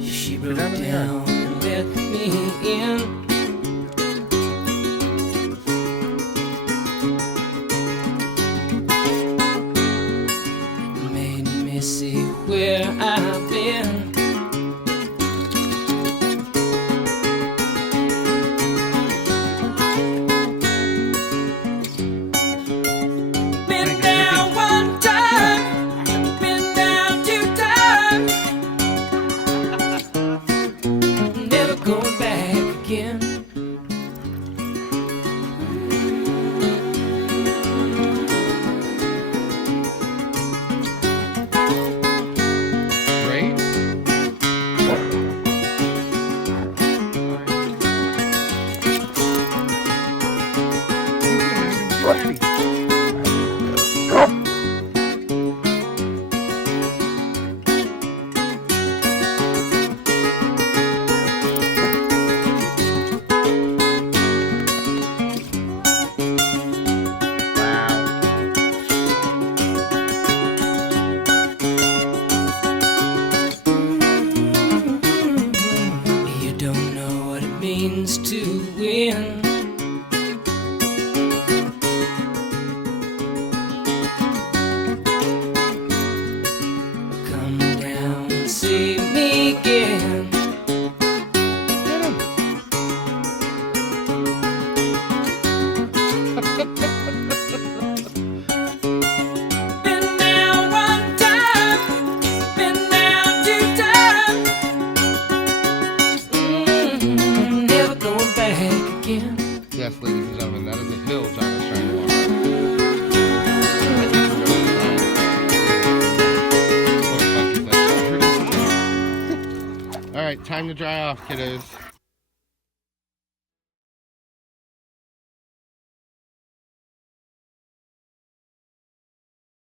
She broke down and let me in. Made me see where I've been. Been down one time, been down two times, never going back again. Great. You don't know what it means to win. Come down and see me again. Been down one time, been down two times, never going back again. Yes, ladies and gentlemen, that is a hill John is trying to walk up. All right, time to dry off, kiddos.